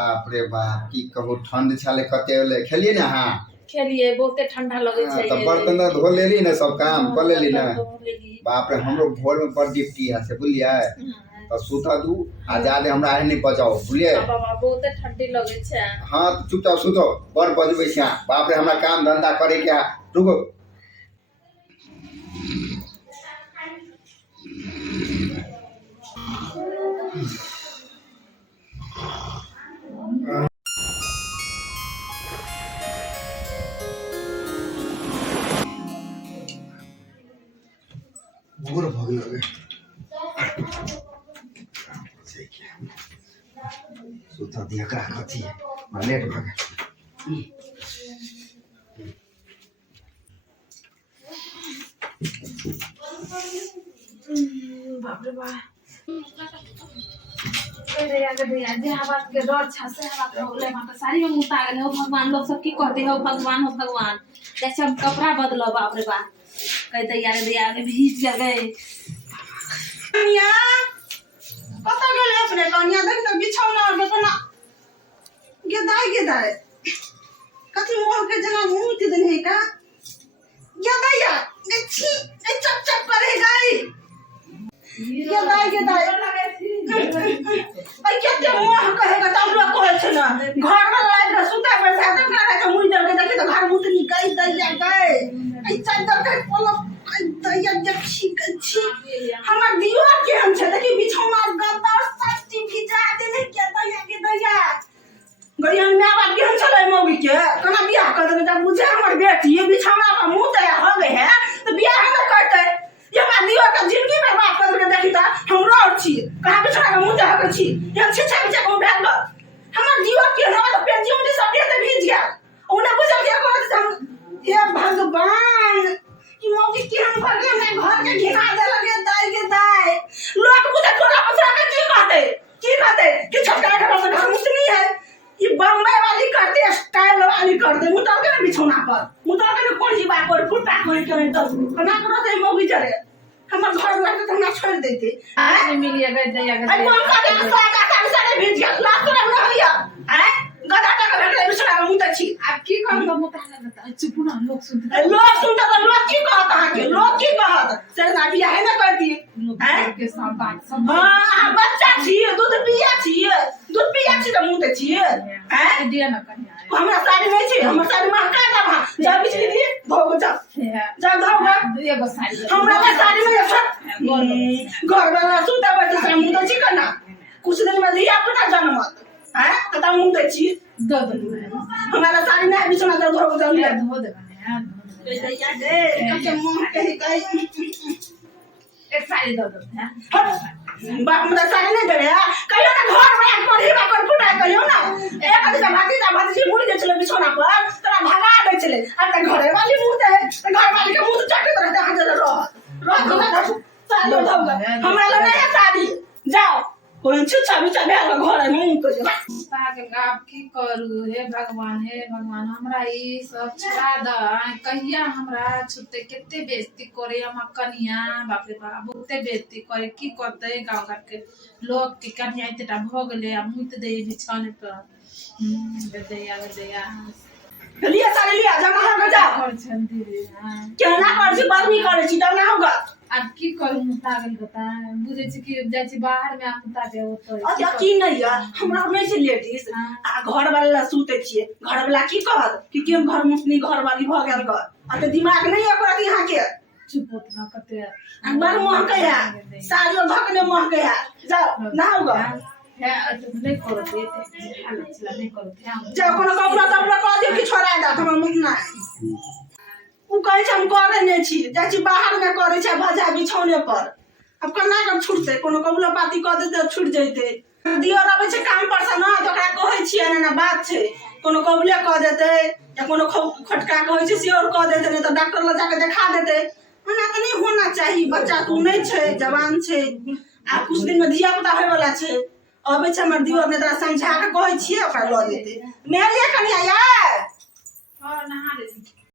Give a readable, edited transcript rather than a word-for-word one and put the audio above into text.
बाप रे बाप की कहू ठंड छाले कते होले खेलिए ना। हां खेलिए बहुते ठंडा लगे छै। त बर्तन धो लेली ना सब काम कर लेली ना। बाप रे हमरो भोर में बड़ डिप्टी है से बुझलिए तो सुता दू आ जादे हमरा आइ नहीं बचाओ बुझलिए। बाबा बहुते ठंडी लगे छै। हां तो चुपचाप सुतो बड़ बजबै छै। बाप रे हमरा काम धंधा करे के रुको बुर भग लगे सुता दिया का कथी लेट भग बाप रे बाप अरे आगे भैया जे बात के डर छासे बात होले माता साड़ी में मुता गए हो भगवान लोग सब की कहते हो भगवान जैसे हम कपड़ा बदलो बाप रे बाप कहते यार दे आगे भीज गए कन्या कत गेल अपने कन्या देख तो बिछौना और बेतना गेदाई कथी मोह के जना मुंह के दिन है का गेदाया छी ए चप चप करे गाई गेदाई आई केते मोह कहेगा तब लोग कहे छ ना घर में लाइट का सुता पर साथ में रखे मुंह दर के देखे तो घर मुंह निकाई दैया गए आई चादर के पलक दैया देखी हमर दीवार के हम छ देखी बिछौना गद्दा सब भिजा देने के दैया गयन में बाप के हम चले मौगी के कना बियाह कर देने जब बुझे हमर बेटी ये बिछौना का मुंह तैयार हो गए है तो बियाह हम करते ये बात दीवार का जिंदगी में बाप कर के देखी ता हमरो छी कहां बिछौना का मुंह तैयार कर छी ये छिछा बिछा को बैठ गल हमर दीवार के हम तो पेंजी में सब दे भीज गया उन्हें बुझल के को हे भगवान कि मौगी के हम घर के मैं घर के घिना दे लगे दाई लोग बुझे थोड़ा पसरा के की कहते कि छोटा घर मुस्लिम है ये बम्बई वाली करते स्टाइल वाली करते मुतल के बिछौना पर मुतल के कोई बात पर फुटा कोई के तो कना करो ते मौगी चले हमर घर लगे तो ना छोड़ देते नहीं मिलिए गए दैया गए आई कौन का के सागा का सारे भेज गया लास्ट तो ना भैया हैं गदा का भेट बिछौना में मुत छी आप की कर दो मुता ना चुप ना लोग सुनते तो लोग की कहता है लोग की कहत से ना बियाह है ना करती हैं के सब बात सब हां बच्चा छी दूध पिया छी तो मुत छी हैं दिया ना कन्या हमरा साड़ी नहीं छी हमर साड़ी महका दबा जा बिजली दिए भोग जा धोगा एगो साड़ी हमरा का साड़ी में सब घर में सुता बैठ के मुत छी कना कुछ दिन में लिया पता जन्मत हैं कता मुत छी दो हमारा साड़ी नहीं बिछना दे धोग जा लिया धो दे दैया दे कते मुंह कहि गई एक साड़ी दो बाप हमरा साड़ी नहीं दे रे कहियो ना घर में एक पढ़ी बा कर फुटा कहियो ना एक आदमी भाती मुड़ी दे चले बिछौना पर तोरा भगा दे चले आ त घरे वाली मुंह दे त घर वाली के मुंह चटत रहते हां जरा रह साड़ी दो हमरा ले नहीं साड़ी जाओ कोई छुछा बिछा भेल घर में मुंह कर पागल आप की करू हे भगवान हमरा ई सब छुड़ा द कहिया हमरा छुटे केते बेइज्जती करे हम कनिया बाप रे बाप बहुते बेइज्जती करे की करते गांव घर के लोग के कन्या इतना भ गेले आ मुत दे बिछाने पर दे लिया साड़ी लिया जमा हो जा कर छन दीदी केना कर छी बात नहीं करे छी तब ना होगा अब की करू मुता गेल बता बुझे छी कि जाय छी बाहर में आप मुता जे होतो अच्छा की नहीं है हमरा में से लेडीज आ घर वाला सूते छिए घर वाला की कहत कि केम घर मुसनी घर वाली भ गेल घर आ त दिमाग नहीं ओकरा यहां के चुप होत ना कते बड़ मोह गया साड़ियों धकने मोह गया जा ना होगा है तो नहीं करो देते हालत चला नहीं करो ध्यान जा कोनो कपड़ा कह दियो कि छोड़ा दा हमर मुतना उ कहे छ हम करे ने छी जा छी बाहर में करे छ भजा बिछौने पर अब कना कर छूटते कोनो कबुला पाती कह देते छूट जइते दियो रबे छ काम पर से ना तो ओकरा कहै छी ना बात छै कोनो कबुला कह देते या कोनो खटका कहै छै से और कह देते नहीं तो डॉक्टर ल जाके दिखा देते ओना त नहीं होना चाहिए बच्चा तू नहीं छै जवान छै आ कुछ दिन में धिया पुता होय वाला छै अबे छ हमर दियो ने तोरा समझा के कहै छी ओकरा ल देते मैं ले कनिया यार और नहा ले